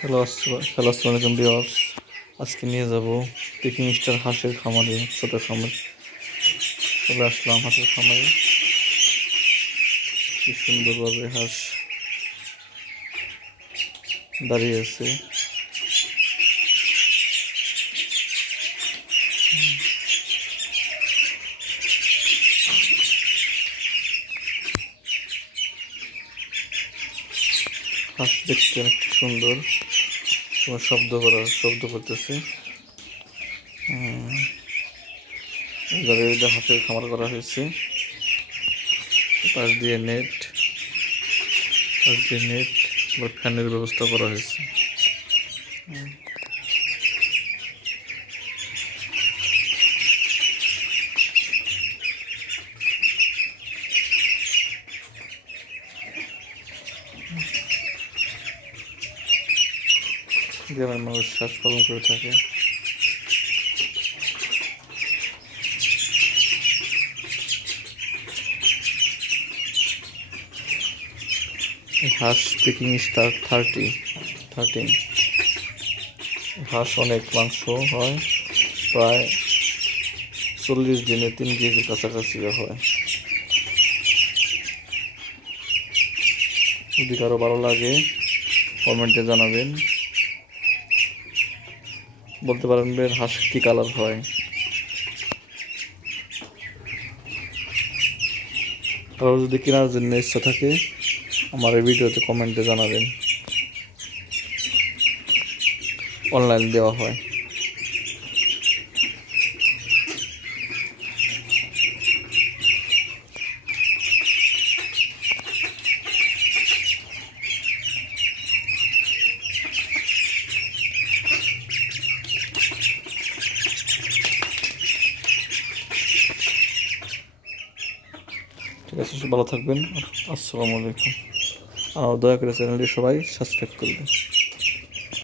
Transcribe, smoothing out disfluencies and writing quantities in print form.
Hello আসসালামু আলাইকুম viewers. আজকে নিয়ে যাব পিকিং স্টার হাঁসের খামারে, ছোট খামার। চলে আসলাম হাঁসের খামারে। কি সুন্দরভাবে হাঁস দাঁড়িয়ে আছে। হাঁস দেখতে অনেকটা সুন্দর, তোমার শব্দ করতেছে। এবারে হাঁসের খামার করা হয়েছে। পাশ দিয়ে নেট আবার ফ্যানের ব্যবস্থা করা হয়েছে। গ্রামের মানুষ হাঁস পালন করে থাকে। হাঁস পিকিং স্টার 13। হাঁস অনেক মাংস হয়, প্রায় 40 দিনে 3 কেজির কাছাকাছি হয়। যদি কারো ভালো লাগে কমেন্টে জানাবেন, বলতে পারেন হাঁস কি কালার হয়। কারো যদি কেনার জন্য ইচ্ছা থাকে আমার এই ভিডিওতে কমেন্টে জানাবেন, অনলাইন দেওয়া হয়। ঠিক আছে, ভালো থাকবেন। আসসালামু আলাইকুম। আর দয়া করে চ্যানেলটি সবাই সাবস্ক্রাইব করবেন।